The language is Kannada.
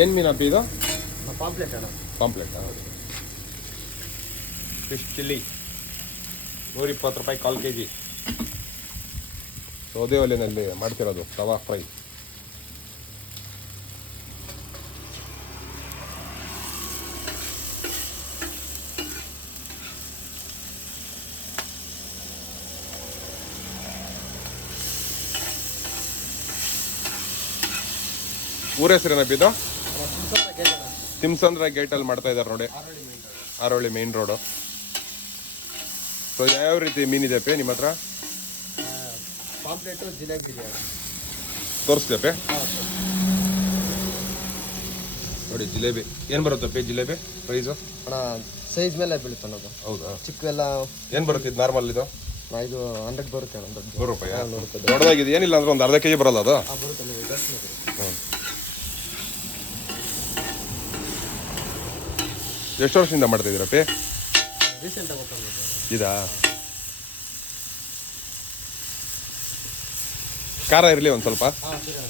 ಏನು ಮೀನಪ್ಪ ಇದು? ಪಾಂಪ್ಲೆಟ್ ಅಣ್ಣ. ಪಾಂಪ್ಲೆಟ್. ಫಿಶ್ ಚಿಲ್ಲಿ 120 ರೂಪಾಯಿ 1/4 kg. ಸೌದೆ ಒಲೆಯಲ್ಲಿ ಮಾಡ್ತಿರೋದು ತವಾ ಫ್ರೈ. ಊರ ಹೆಸರೇನಪ್ಪ ಇದು? ತಿಮ್ಸಂದ್ರ ಗೇಟಲ್ಲಿ ಮಾಡ್ತಾ ಇದ್ದಾರೆ ನೋಡಿ, ಆರೋಳಿ ಮೇನ್ ರೋಡು. ಸೊ ಯಾವ ರೀತಿ ಮೀನಿದೆಪೆ ನಿಮ್ಮ ಹತ್ರ? ಪಾಂಪ್ಲೆಟು ಜಿಲೇಬಿ ಇದೆ ತೋರಿಸ್ದೆಪೆ ನೋಡಿ. ಜಿಲೇಬಿ ಏನು ಬರುತ್ತಪ್ಪೆ ಜಿಲೇಬಿ ಪ್ರೈಸು? ಅಣ್ಣ ಸೈಜ್ ಮೇಲೆ ಬೀಳುತ್ತೆ ಅನ್ನೋದು. ಹೌದಾ? ಚಿಕ್ಕವೆಲ್ಲ ಏನು ಬರುತ್ತೆ ಇದು ನಾರ್ಮಲ್? ಇದು ಇದು 100 ಬರುತ್ತೆ ಅಣ್ಣ. 100 ರೂಪಾಯಿ. ದೊಡ್ಡದಾಗಿದೆ, ಏನಿಲ್ಲ ಅಂದ್ರೆ ಒಂದು ಅರ್ಧ kg ಬರಲ್ಲ ಅದು? ಬರುತ್ತೆ. ಹ್ಞೂ. ಎಷ್ಟು ವರ್ಷದಿಂದ ಮಾಡ್ತಾ ಇದ್ದೀರಪ್ಪಿ? ರೀಸೆಂಟಾಗಿ ಇದಾ? ಖಾರ ಇರಲಿ ಒಂದು ಸ್ವಲ್ಪ. ಹಾಂ ಸರಿ ಅಣ್ಣ.